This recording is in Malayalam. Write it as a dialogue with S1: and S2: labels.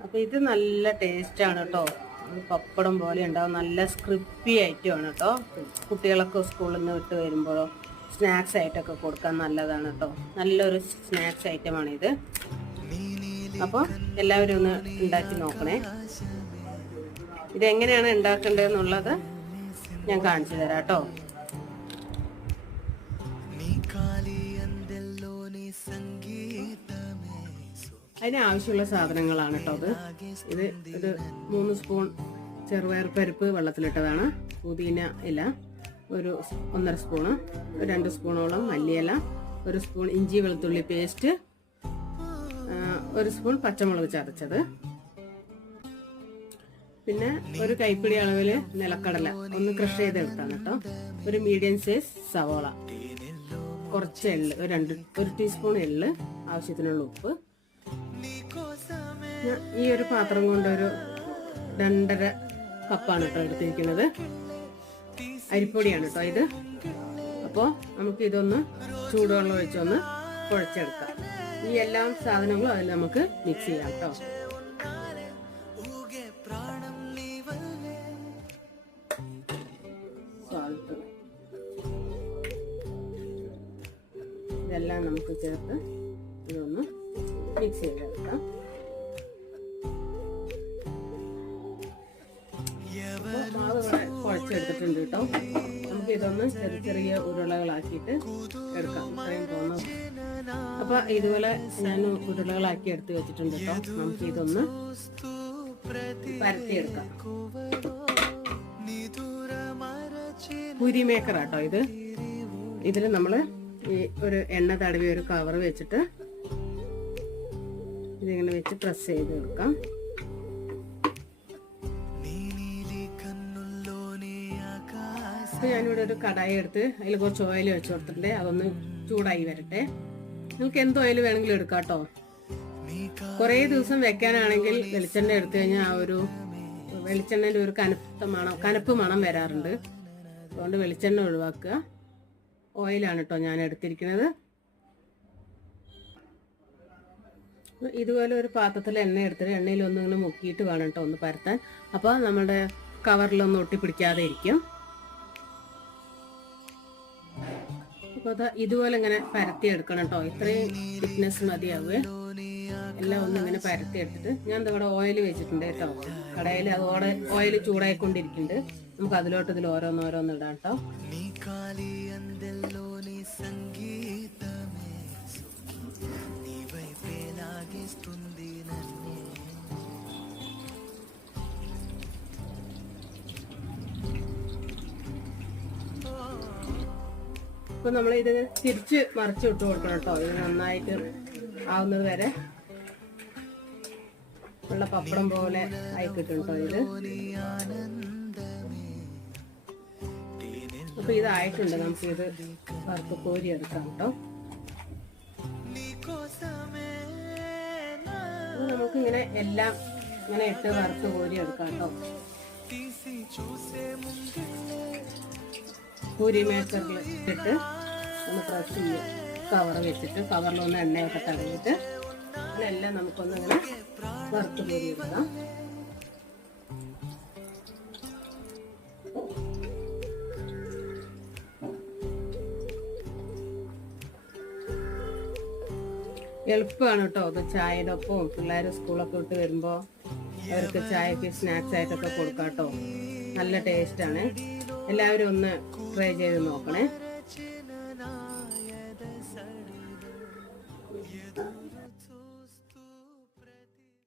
S1: അപ്പോൾ ഇത് നല്ല ടേസ്റ്റാണ് കേട്ടോ പപ്പടം പോലെ ഉണ്ടാവും. നല്ല സ്ക്രിപ്പി ഐറ്റമാണ് കേട്ടോ കുട്ടികളൊക്കെ സ്കൂളിൽ നിന്ന് വിട്ട് വരുമ്പോഴോ സ്നാക്സ് ആയിട്ടൊക്കെ കൊടുക്കാൻ നല്ലതാണ് കേട്ടോ നല്ലൊരു സ്നാക്സ് ഐറ്റമാണിത് അപ്പോൾ എല്ലാവരും ഒന്ന് ഉണ്ടാക്കി നോക്കണേ. ഇതെങ്ങനെയാണ് ഉണ്ടാക്കേണ്ടതെന്നുള്ളത് ഞാൻ കാണിച്ചു തരാം കേട്ടോ അതിന് ആവശ്യമുള്ള സാധനങ്ങളാണ് കേട്ടോ അത്. ഇത് ഇത് മൂന്ന് സ്പൂൺ ചെറുപയർ പരിപ്പ് വെള്ളത്തിലിട്ടതാണ്. പുതിന ഇല ഒരു ഒന്നര സ്പൂണ് രണ്ട് സ്പൂണോളം മല്ലിയില ഒരു സ്പൂൺ ഇഞ്ചി വെളുത്തുള്ളി പേസ്റ്റ് ഒരു സ്പൂൺ പച്ചമുളക് ചതച്ചത്. പിന്നെ ഒരു കൈപ്പിടി അളവിൽ നിലക്കടല ഒന്ന് ക്രഷ് ചെയ്തെടുത്താണ് കേട്ടോ. ഒരു മീഡിയം സൈസ് സവോള. കുറച്ച് എള്ള് ഒരു രണ്ട് ഒരു ടീസ്പൂൺ എള്ള് ആവശ്യത്തിനുള്ള ഉപ്പ്. ഈ ഒരു പാത്രം കൊണ്ട് ഒരു രണ്ടര കപ്പാണ് കേട്ടോ എടുത്തിരിക്കുന്നത്. അരിപ്പൊടിയാണ് കേട്ടോ ഇത്. അപ്പോൾ നമുക്ക് ഇതൊന്ന് ചൂടുവെള്ളം ഒഴിച്ചൊന്ന് കുഴച്ചെടുക്കാം. ഈ എല്ലാ സാധനങ്ങളും അതിൽ നമുക്ക് മിക്സ് ചെയ്യാം കേട്ടോ ഇതെല്ലാം നമുക്ക് ചേർത്ത് ഇതൊന്ന് മിക്സ് ചെയ്തെടുക്കാം ഇവിടെ കുഴച്ചെടുത്തിട്ടുണ്ട് കേട്ടോ. നമുക്ക് ഇതൊന്ന് ചെറിയ ചെറിയ ഉരുളകളാക്കിയിട്ട് എടുക്കാം. ഇത്രയും പോകുന്ന അപ്പൊ ഇതുപോലെ ഞാൻ ഉരുളകളാക്കി എടുത്ത് വെച്ചിട്ടുണ്ട് കേട്ടോ. നമുക്ക് ഇതൊന്ന് പരത്തിയെടുക്കാം. പുരി മേക്കറ ആട്ടോ ഇത്. ഇതിൽ നമ്മൾ ഈ ഒരു എണ്ണ തടവി ഒരു കവർ വെച്ചിട്ട് ഇതിങ്ങനെ വെച്ച് പ്രസ് ചെയ്ത് എടുക്കാം. അപ്പൊ ഞാനിവിടെ ഒരു കടായി എടുത്ത് അതിൽ കുറച്ച് ഓയിൽ വെച്ച് കൊടുത്തിട്ടുണ്ട്. അതൊന്ന് ചൂടായി വരട്ടെ. നിങ്ങൾക്ക് എന്ത് ഓയിൽ വേണമെങ്കിലും എടുക്കാം കേട്ടോ. കുറേ ദിവസം വെക്കാനാണെങ്കിൽ വെളിച്ചെണ്ണ എടുത്തു കഴിഞ്ഞാൽ ആ ഒരു വെളിച്ചെണ്ണന്റെ ഒരു കനത്ത മണം കനപ്പ് മണം വരാറുണ്ട്. അതുകൊണ്ട് വെളിച്ചെണ്ണ ഒഴിവാക്കുക. ഓയിലാണ് കേട്ടോ ഞാൻ എടുത്തിരിക്കുന്നത്. ഇതുപോലെ ഒരു പാത്രത്തിൽ എണ്ണ എടുത്തിട്ട് എണ്ണയിൽ ഒന്ന് ഇങ്ങനെ മുക്കിയിട്ട് വേണം കേട്ടോ ഒന്ന് പരത്താൻ. അപ്പോൾ നമ്മുടെ കവറിലൊന്നും ഒട്ടിപ്പിടിക്കാതെ ഇരിക്കും. അത് ഇതുപോലെ ഇങ്ങനെ പരത്തി എടുക്കണം കേട്ടോ ഇത്രയും തിക്നെസ് മതിയാവുക എല്ലാം ഒന്ന് ഇങ്ങനെ പരത്തി എടുത്തിട്ട് ഞാൻ ഇവിടെ ഓയിൽ വെച്ചിട്ടുണ്ട് കേട്ടോ കടയിൽ അതോടെ ഓയിൽ ചൂടായിക്കൊണ്ടിരിക്കുന്നുണ്ട്. നമുക്ക് അതിലോട്ട് ഇതിൽ ഓരോന്നോരോന്ന് ഇടാം കേട്ടോ ഇപ്പൊ നമ്മൾ ഇത് തിരിച്ച് മറിച്ച് ഇട്ട് കൊടുക്കണം കേട്ടോ. ഇത് നന്നായിട്ട് ആവുന്നത് വരെ ഉള്ള പപ്പടം പോലെ ആയി കിട്ടും ഇത്. അപ്പൊ ഇതായിട്ടുണ്ട് നമുക്ക് ഇത് വറുത്ത് കോരി എടുക്കാം കേട്ടോ. നമുക്കിങ്ങനെ എല്ലാം ഇങ്ങനെ ഇട്ട് വറുത്ത് കോരി എടുക്കാം കേട്ടോ. പൂരി മേക്കറിൽ ഇട്ടിട്ട് ഒന്ന് പ്രസ് ചെയ്യും കവർ വെച്ചിട്ട് കവറിലൊന്ന് എണ്ണയൊക്കെ തടഞ്ഞിട്ട് ഇതെല്ലാം നമുക്കൊന്ന് അങ്ങനെ വറുത്ത് പോയി എടുക്കാം എളുപ്പമാണ് കേട്ടോ. അത് ചായയുടെ ഒപ്പം പിള്ളേർ സ്കൂളൊക്കെ വിട്ട് വരുമ്പോൾ അവർക്ക് ചായക്ക് സ്നാക്സ് ആയിട്ടൊക്കെ കൊടുക്കാം കേട്ടോ. നല്ല ടേസ്റ്റാണ് എല്ലാവരും ഒന്ന് ട്രൈ ചെയ്ത് നോക്കണേ.